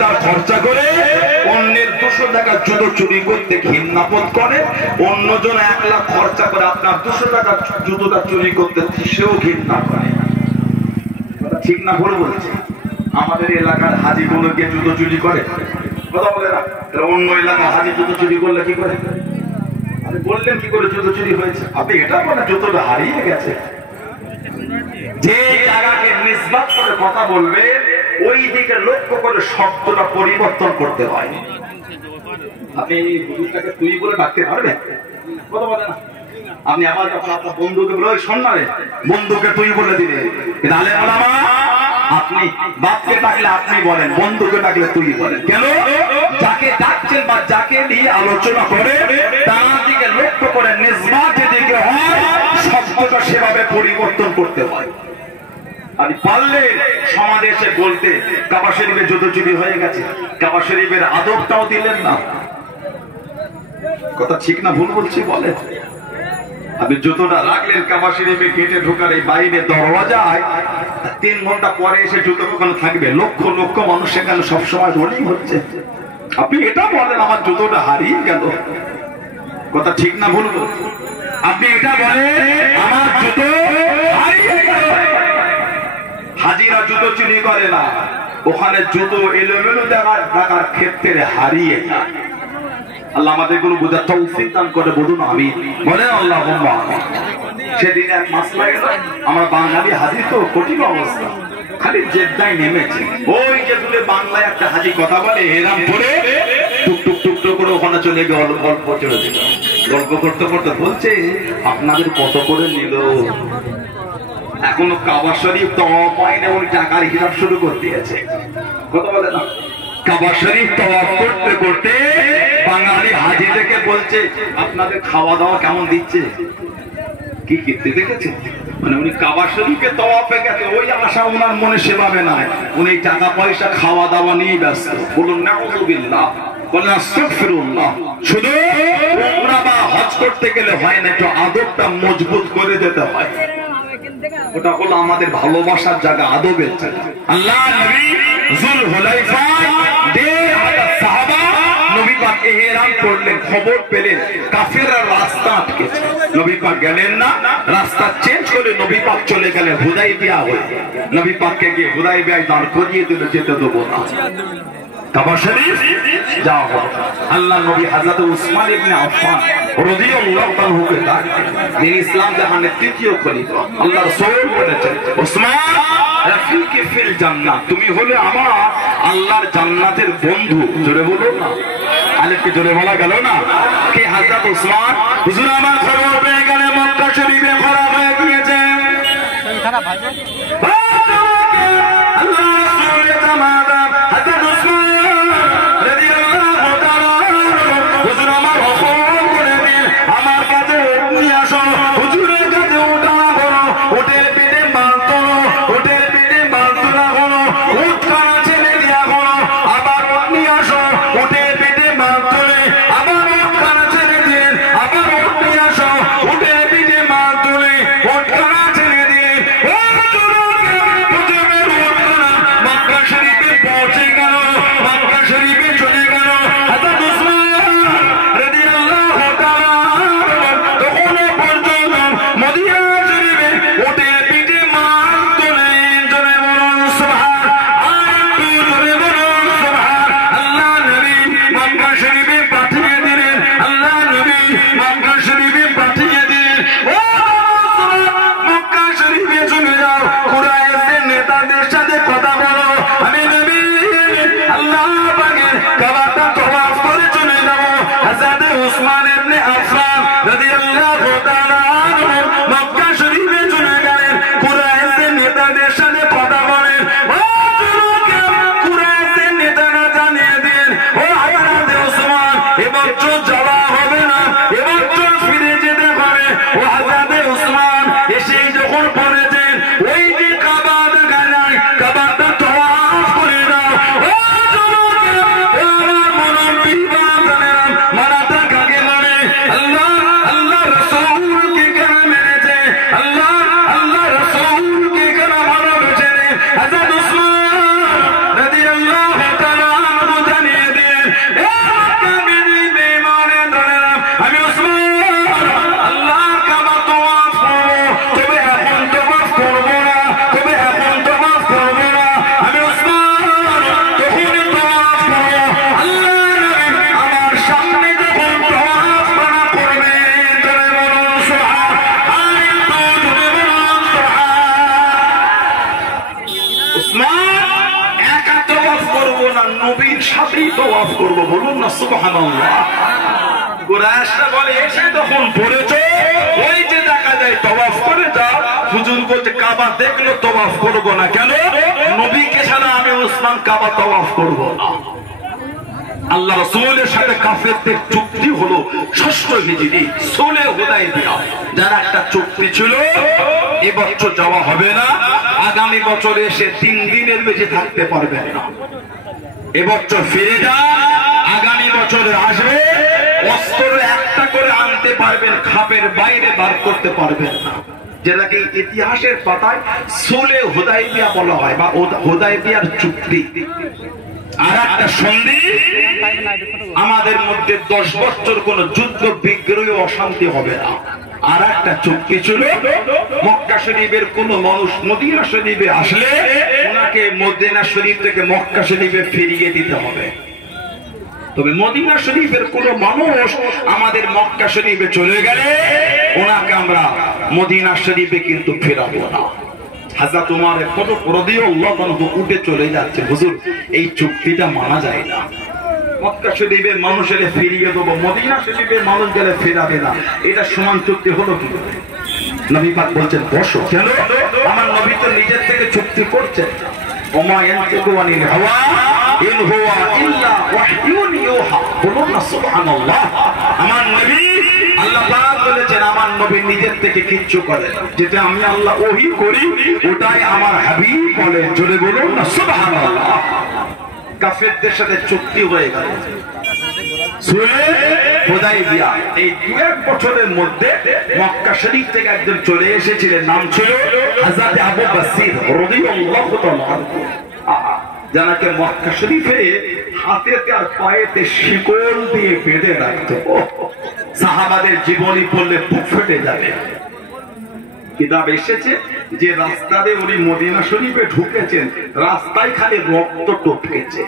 হাজার খরচা করে অন্যের 200 টাকা জুতো চুরি করতে ঘৃণাবোধ করে, অন্যজন 1 লাখ খরচা করে আপনার 200 টাকা জুতোটা চুরি করতে সেও ঘৃণা করে। ঠিক না ভুল বলছে? আমাদের এলাকার হাজিগুলো গিয়ে জুতো চুরি করে, কথা বলে না? অন্য এলাকার হাজি জুতো চুরি করলে কি করে? আপনি বললেন কি করে জুতো চুরি হয়েছে? আপনি এটা বলেন জুতোটা হারিয়ে গেছে। যে জায়গাকে নিসবত করে কথা বলবে ওই দিকে লক্ষ্য করে শব্দটা পরিবর্তন করতে হয়। আপনি হুজুরটাকে তুই বলে ডাকতে পারবেন? কথা বলে না? আপনি আবার যখন আপনার বন্ধুকে বলে ওই শোন না রে, বন্ধুকে তুই বলে দিলে, তাহলে আপনি বাপকে ডাকলে আপনি বলেন, বন্ধুকে ডাকলে তুই বলেন। কেন? যাকে ডাকছেন বা যাকে নিয়ে আলোচনা করে তার দিকে লক্ষ্য করে নিসবত যেদিকে হয় শব্দটা সেভাবে পরিবর্তন করতে হয়। আর পারলে সমাজে এসে বলতে কাবা শরীফে জুতো চুরি হয়ে গেছে, কাবা শরীফের আদবটাও দিলেন না। কথা ঠিক না ভুল বলছি বলে? আপনি জুতোটা রাখলেন কাবা শরীফে গেটে ঢোকার এই বাইরে দরওয়াজায়, 3 ঘন্টা পরে এসে জুতো ওখানে থাকবে, লক্ষ লক্ষ মানুষ সেখানে সবসময় রোলিং হচ্ছে। আপনি এটা বলেন আমার জুতোটা হারিয়ে গেল। কথা ঠিক না ভুল? আপনি এটা বলেন আমার জুতো হারিয়ে গেল। হাজিরা জুতো চুরি করে না, ওখানে জুতো এলোমেলো দেখার ক্ষেত্রে হারিয়ে যায়। আল্লাহ আমাদের গুলো বোঝার তৌফিক দান করে, বলুন আমিন বলেন আল্লাহুম্মা। সেদিন এক মাসলা গেল, আমরা বাঙালি হাজি তো কঠিন অবস্থা, খালি জেদ্দায় নেমেছে। ওই যে দূরে বাংলায় একটা হাজি কথা বলে এরাম করে টুক টুক টুক টুক করে ওখানে চলে গিয়ে গল্প চলে দিল। গল্প করতে করতে বলছে আপনাদের কত করে নিল? এখনো কাবা শরীফ তওয়াফ হয়নি, উনি টাকার হিসাব শুরু করে দিয়েছে। কথা বলে না? কাবা শরীফ তওয়াফ করতে করতে বাঙালি হাজি থেকে বলছে আপনাদের খাওয়া দাওয়া কেমন দিচ্ছে? কি করতে দেখেছেন? মানে উনি কাবা শরীফে তওয়াফে গেছে, ওই আশা ওনার মনে সেভাবে নাই, উনি টাকা পয়সা খাওয়া দাওয়া নিয়ে ব্যস্ত। বলুন নাউযুবিল্লাহ, বলেন আস্তাগফিরুল্লাহ। শুধু উমরা বা হজ করতে গেলে হয় না, একটু আদবটা মজবুত করে দিতে হয়। ওটা হলো আমাদের ভালোবাসার জায়গা, আদবের জায়গা। আল্লাহ নবী যুলহুলাইফা সাহাবা নবী পাক ইহরাম করলেন, খবর পেলেন কাফেররা রাস্তা আটকেছে। নবী পাক গেলেন না, রাস্তা চেঞ্জ করে নবী পাক চলে গেলেন হুদাইবিয়া হয়ে। নবী পাককে গিয়ে হুদাইবিয়ায় দাঁড় করিয়ে দিল, যেতে দেবো না। কাবা শরীফ যাও। আল্লাহ নবী হযরত উসমান ইবনে আফফান রাদিয়াল্লাহু তাআলাকে ডাকলেন, যিনি ইসলাম জাহানের 3য় খলিফা। আল্লাহ রাসূল বলেছেন উসমান রাফিকি ফিল জান্নাহ, তুমি হলে আমার আল্লাহর জান্নাতের বন্ধু। জোরে বলো না, আলেমকে জোরে বলা গেল না? কে? হযরত উসমান। হুজুর আমার খবর পেয়ে গেলে মক্কা শরীফে খারাপ হয়ে গিয়েছে। খারাপ ভাই আল্লাহ রাসূলের জামাতা হযরত উসমান না, নবীর সাথেই তওয়াফ করব। বলুন না সুবহানাল্লাহ। কুরাইশরা বলে এসে তখন পড়েছে, ওই যে দেখা যায় তওয়াফ করে যাও। হুজুর বলতে কাবা দেখলো তওয়াফ করব না। কেন? নবীকে ছাড়া আমি ওসমান কাবা তওয়াফ করব না। আল্লাহ রাসূলের সাথে কাফেরদের চুক্তি হলো 6 হিজরি সুলহ হুদায়বিয়া। যারা একটা চুক্তি ছিল এবছর যাওয়া হবে না, আগামী বছর এসে 3 দিনের বেশি থাকতে পারবেন না। এবছর ফিরে যান, আগামী বছরে আসবে, অস্ত্র একটা করে আনতে পারবেন, খাপের বাইরে বার করতে পারবেন না। যেটাকে ইতিহাসের পাতায় সুলহ হুদায়বিয়া বলা হয় বা হুদায়বিয়ার চুক্তি। আর একটা সন্ধি, আমাদের মধ্যে 10 বছর কোন যুদ্ধ বিগ্রহ অশান্তি হবে না। আর একটা চুক্তি ছিল, মক্কা শরীফের কোন মানুষ মদিনা শরীফে আসলে ওনাকে মদিনা শরীফ থেকে মক্কা শরীফে ফিরিয়ে দিতে হবে। তবে মদিনা শরীফের কোন মানুষ আমাদের মক্কা শরীফে চলে গেলে ওনাকে আমরা মদিনা শরীফে কিন্তু ফেরাবো না। হাজরত উমর রাদিয়াল্লাহু আনহু উঠে চলে যাচ্ছে, হুজুর এই চুক্তিটা মানা যায় না। মক্কা শরীফের মানুষের ফিরিয়ে দেবো, মদিনা শরীফের মানুষ গেলে ফেরাবে না, এটা সমান চুক্তি হলো কি? নবী পাক বলছেন বসো। কেন? আমার নবী তো নিজের থেকে চুক্তি করছেন। ওমা ইয়ানতিকু আনিল হাওয়া ইন হুয়া ইল্লা ওয়াহয়ুন ইউহা। বলুন না সুবহানাল্লাহ। আমার নবী, আল্লাহ পাক বলেছেন আমার নবী নিজের থেকে কিচ্ছু করে না, যেটা আমি আল্লাহ ওহী করি ওটাই আমার হাবিব বলে। জোরে বলুন না সুবহানাল্লাহ। কাফেরদের সাথে চুক্তি হয়ে গেল সুলহ হুদায়বিয়া। এই 2-1 বছরের মধ্যে মক্কা শরীফ থেকে একজন চলে এসেছিলেন, নাম ছিল হযরত আবু বসির রাদিয়াল্লাহু তাআলা আনহু। যাকে মক্কা শরীফে হাতেতে আর পায়েতে শিকল দিয়ে বেঁধে রাখতো। সাহাবাদের জীবনী পড়লে বুক ফেটে যাবে। কিতাব এসেছে যে রাস্তাতে উনি মদিনা শরীফে ঢুকেছেন, রাস্তায় খালি রক্ত টপকেছে।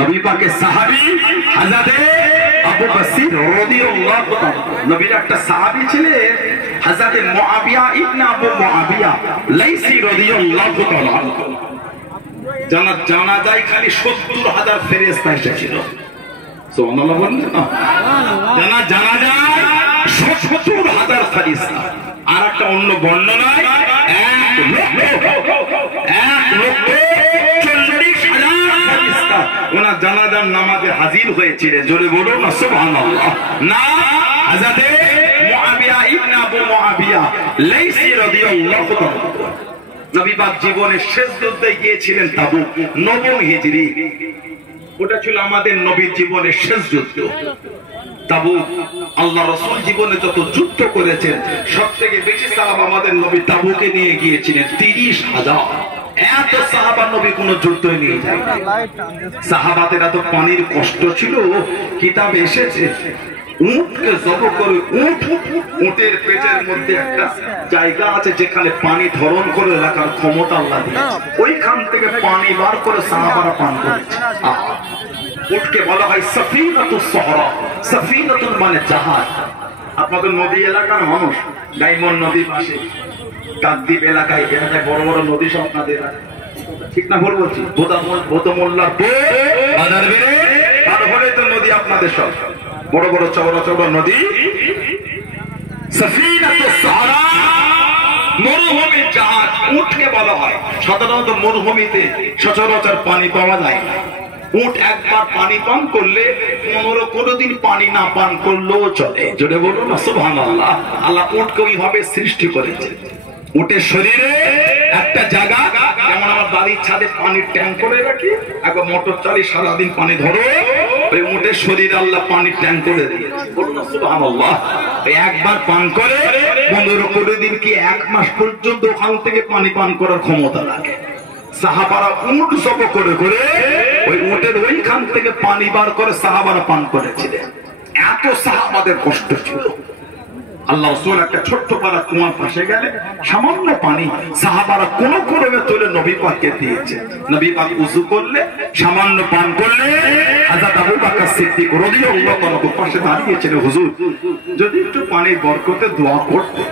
নবী পাকের সাহাবী হযরত আবু বসির রাদিয়াল্লাহু তাআলা, নবীর একটা সাহাবী ছিলেন হযরত মুআবিয়া ইবনে আবু মুআবিয়া লাইসি রাদিয়াল্লাহু তাআলা। জানাজায় খালি 70,000 ফেরেশতা এসেছিল। সুবহানাল্লাহ বললেন না? জানাজায় 70,000 ফেরেশতা। আর একটা অন্য বর্ণনায় 1,40,000 ফেরেশতা ওনার জানাজার নামাজে হাজির হয়েছিলেন। জোরে বলুন না সুবহানাল্লাহ। না, হযরত মুআবিয়া ইবনে আবু মুআবিয়া লাইসি রাদিয়াল্লাহু তাআলা নবী পাক জীবনের শেষ যুদ্ধে গিয়েছিলেন তাবুক, 9 হিজরি। ওটা ছিল আমাদের নবীর জীবনের শেষ যুদ্ধ তাবুক। আল্লাহ রাসূল জীবনে যত যুদ্ধ করেছেন সবথেকে বেশি সাহাবা আমাদের নবী তাবুকে নিয়ে গিয়েছিলেন, 30,000। এত সাহাবা নবী কোন যুদ্ধে নিয়ে যায়। সাহাবাদের এত পানির কষ্ট ছিল, কিতাবে এসেছে উটকে জব করে উটের পেটের মধ্যে একটা জায়গা আছে যেখানে পানি ধরন করে রাখার ক্ষমতা আল্লাহ দিয়েছে। ওইখান থেকে পানি বার করে সাহাবারা পান করেছে। উটকে বলা হয় সফিনাতুস সাহরা। সফিনাতুল মানে জাহাজ। আপনাদের নদী এলাকার মানুষ, ডায়মন্ড নদীর পাশে কাকদ্বীপ এলাকায় বড় বড় নদী সব আপনাদের, ঠিক না ভুল বলছি? বোতমোল্লার বাজার বেড়ে আর হলে তো নদী আপনাদের সব বড় বড় চওড়া চওড়া নদী। সফিনাতুস সাহরা মরুভূমির জাহাজ উটকে বলা হয়। সাধারণত মরুভূমিতে সচরাচর পানি পাওয়া যায় না। উট একবার পানি পান করলে 15 দিন পানি না পান করলেও চলে। জোরে বলুন না সুবহানাল্লাহ। আল্লাহ উটকে ওইভাবে সৃষ্টি করেছে। উটের শরীরে একটা জায়গা, যেমন আমার বাড়ির ছাদে পানির ট্যাঙ্ক করে রাখি, একবার মোটর চালিয়ে সারাদিন পানি ধরো, ওই উটের শরীরে আল্লাহ পানির ট্যাঙ্ক করে দিয়েছে। বলুন না সুবহানাল্লাহ। একবার পান করে 15 দিন কি 1 মাস পর্যন্ত ওখান থেকে পানি পান করার ক্ষমতা রাখে। সাহাবারা উট জব করে করে ওই উটের ওইখান থেকে পানি বার করে সাহাবারা পান করেছিলেন। এত সাহাবাদের কষ্ট ছিল। আল্লাহ রাসূল একটা ছোট্ট পাড়া কুয়ার পাশে গেলে সামান্য পানি সাহাবারা কোন ক্রমে তুলে নবী পাককে দিয়েছে। নবী পাক ওযু করলে সামান্য পান করলে হযরত আবু বকর সিদ্দিক রাদিয়াল্লাহু তাআলা পাশে দাঁড়িয়েছিলেন, হুজুর যদি একটু পানির বরকতে দোয়া করতে।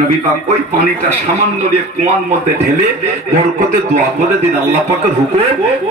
নবী পাক ওই পানিটা সামান্য দিয়ে কুয়ার মধ্যে ঢেলে বরকতে দোয়া করে দিন, আল্লাহ পাকের হুকুম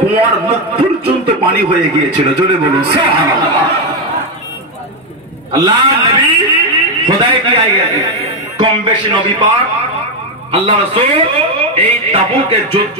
কুয়ার মুখ পর্যন্ত পানি হয়ে গিয়েছিল। জোরে বলুন সুবহানাল্লাহ। আল্লাহ নবী খোদাই কি আই গেছে কম বেশি নবী পাক আল্লাহ রাসূল এই তাবুকের যুদ্ধ